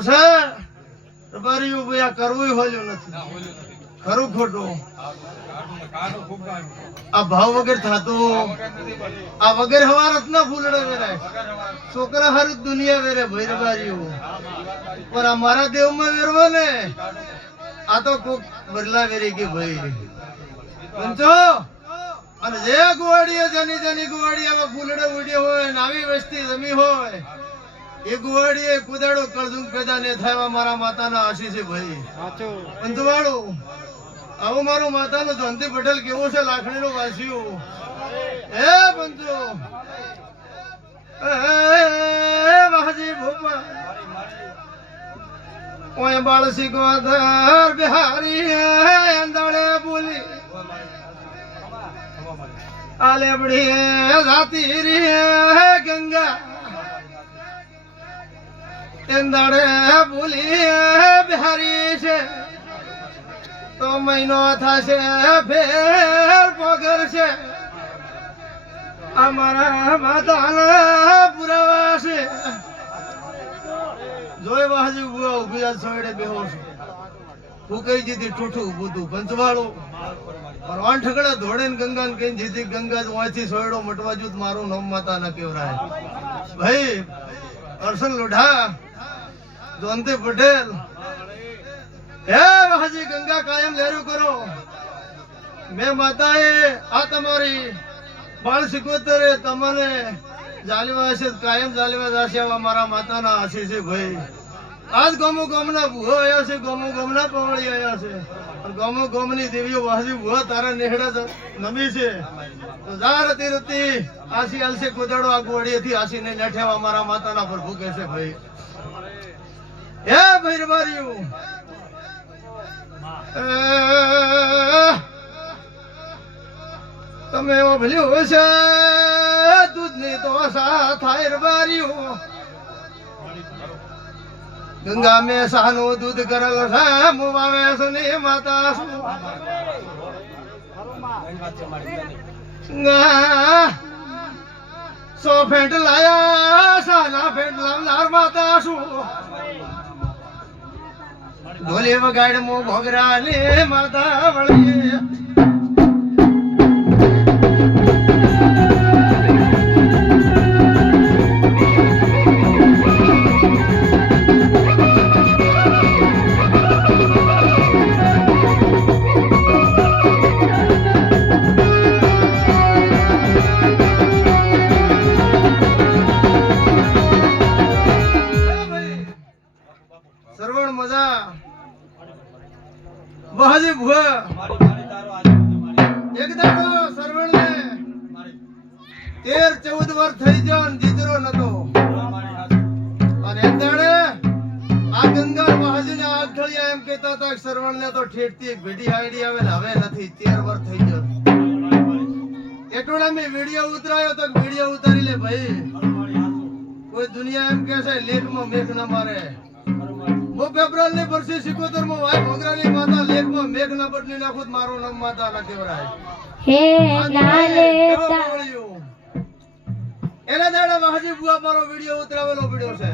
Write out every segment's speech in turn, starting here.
પછી રબારીઓ ભાઈ આ કરવું હોલ્યું નથી ખરું ખોટું આ ભાવ વગર થતો આ વગર હવારત ના ફૂલડે વેરાય છોકરા હારું દુનિયા વેરે ભાઈ રબારીઓ પણ આ મારા દેવમાં વેરવો ને આ તો કોક બદલા વેરી કે ભાઈ પંચો અને જે ગુવાડીએ જની ગુવાડી આવા ફૂલડે ઉડ્યો હોય નાવી વસ્તી જમી હોય એ ગુવાડીએ કુદાડો કળજું પેદા ને થાય મારા માતાના આશીષ છે ભાઈ પંચવાળો આવો મારો માતાનો જયંતિ પટેલ કેવો છે લાખણીનો વાસ્યો હે પંચો વાહજી ભોપા ઓય બાળસી ગોધર બિહારી અંદાળે બોલી આલેબડી જાતી રી ગંગા અંદાળે બોલી બિહારી છે તો મહિનો થશે ફેર પગર છે અમારા માતાના પુરાવા છે જોઈ વાહજી ઉભા ઉભી આ સોયડે બેહો છે હું કઈ જીતી ઠૂઠું બધું પંચવાળું પણ વાન ઠકડા ધોડે ને ગંગા ને કઈ જીતી ગંગા વાંચી સોયડો મટવા જૂત મારું નામ માતા ન કેવરાય ભાઈ અરસન લોઢા જયંતિ પટેલ હે વાહજી ગંગા કાયમ લેરું કરો મેં માતાએ આ તમારી બાળ સિકોતરે તમને જાલીવા છે કાયમ જાલીવા જશે મારા માતાના આશીષ છે ભાઈ આજ ગમો ગમના ભૂહો આવ્યા છે ગમો ગમના પવળી આવ્યા છે ગમો ગમની દેવીઓ વાહજી ભૂહો તારા નેહડા નમી છે તો જા રતી રતી આસી આલસે કોદાડો આ ગોળીએથી આસી ને લેઠેવા મારા માતાના પર ભૂકે છે ભાઈ હે ભાઈ રબારીઓ તમે એવો ભલ્યું છે દૂધની તો સા થાય રબારીઓ ગંગા મેં સાનું દૂધ કરલ છે મુવાવે સુને માતા સુ સો ફેંટ લાયા સાના ફેંટ લાવનાર માતા શું ઢોલે વગાડ મો ભોગરા લે માતા વળીએ સરવણ મજા બહાજી ભુવા એક દાડો સરવણ ને 13-14 વર્ષ થઈ ગયો ને જીતરો નતો અને એક દાડે આ ગંગા બહાજી ને આગ ઠળિયા એમ કહેતા હતા સરવણ ને તો ઠેઠથી એક ભેડી આઈડી આવે ને હવે નથી 13 વર્ષ થઈ ગયો એટલોડા મેં વિડિયો ઉતરાયો તો વિડિયો ઉતારી લે ભાઈ કોઈ દુનિયા એમ કહે છે લેખમાં મેઘ ના મારે મો પેપરલ ને વર્ષે 77 માં વાય ભોગરાની માતા લેખમાં મેઘ ના બદલી નાખું મારું નામ માતા ના કેવરાય હે નાલેતા એના દાડા વાહજી બુઆ મારો વિડિયો ઉતરાવેલો વિડિયો છે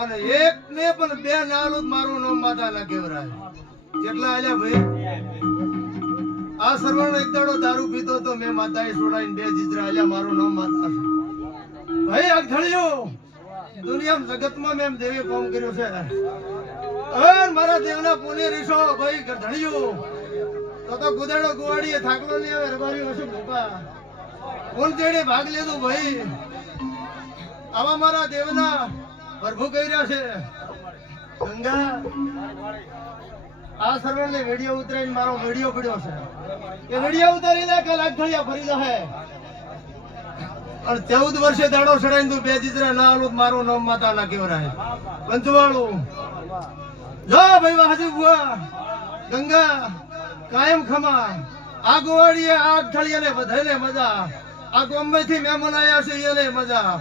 અને એક ને પણ બે નાલું મારું નામ માતા ના કેવરાય કેટલા આલ્યા ભાઈ આ સરવણ એક દાડો દારૂ પીતો તો મે માતાએ છોડાઈને બે જીજરા આલ્યા મારું નામ માતા ભાઈ આ ધળિયો દુનિયામાં જગતમાં મેં દેવી કામ કર્યું છે અન મારા દેવના પુણે રીસો ભાઈ ધણિયો તો ગુદાડો ગુવાડીએ થાકલો નહીં આવે રબારી હશે ભોપા કોણ તેડે ભાગ લીધો ભાઈ આવા મારા દેવના પ્રભુ કર્યા છે ગંગા આ સરવણ ને વિડિયો ઉતરાઈને મારો વિડિયો પડ્યો છે એ વિડિયો ઉતારીને કલાક થળિયા ફરી જશે અને 14 વર્ષે દાડો ચડાઈને તું બે જીજરા ના આલું મારું નામ માતા ના કેવરાય પંચવાળું જો ભાઈ વાહજી બુઆ ગંગા કાયમ ખમા આ ગોવાડીએ આ ઠળિયાને બધાને મજા આ ગોમમાંથી મહેમાન આયા છે એને મજા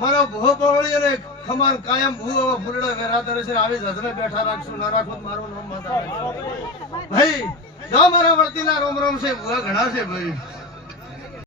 મારો ભો પહોળી અને ખમાન કાયમ ભૂ ફૂલડા વેરાતર છે આવી જજને બેઠા રાખશું ના રાખું મારું નામ માતા ભાઈ જો મારા વર્તીના રોમ રોમ છે ભૂવા ઘણા છે ભાઈ